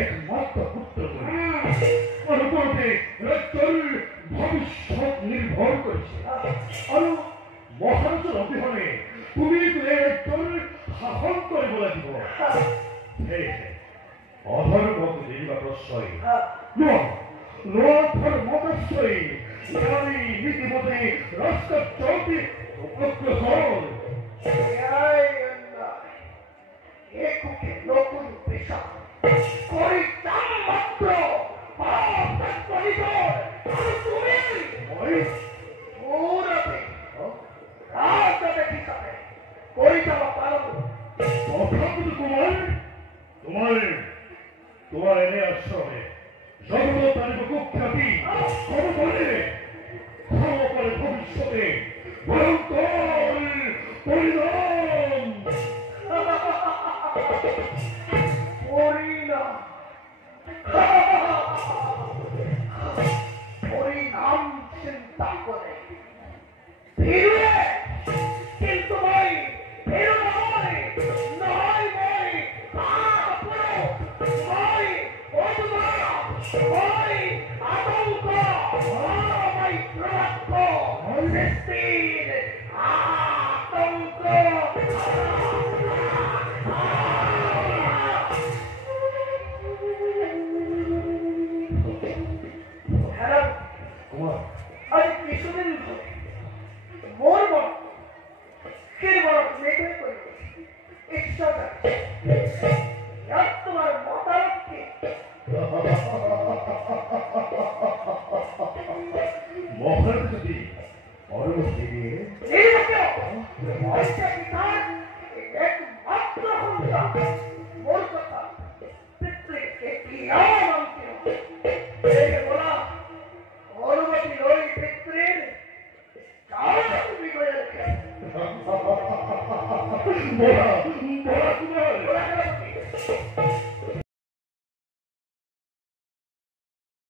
একমাত্র পুত্র ওর উপরে রাজ্যের ভবিষ্যৎ নির্ভর করেছে। আর মহারাজের অবিহনে তুমি রাজ্যের শাসন করে বলে দিব। অধর্মক নির্বা প্রশ্রয় ধর্মশ্রয়ী আমি নীতিমতে রাস্তা চলতে অগ্রসর নতুন পেশা করে মাত্র তোমার এনে আশ্রমে সর্বতারিক কুখ্যাতি ক্ষমতার ভবিষ্যতে ভয়ঙ্কর পরিণাম পরিণাম চিন্তা করে ফিরবে কিন্তু ভাই ফিরবে নয় ভাই ভাই ভাই আতঙ্ক ভাই প্রভাত সৃষ্টির আতঙ্ক আজ কিছুদিন ধরে মোর বড় কের বড় মেঘে করে ইচ্ছা তোমার মতামতকে মহারাজ যদি পরবর্তী একমাত্র মোর কথা পিতৃকে বলা অনুমতি ওই পিতৃর বলা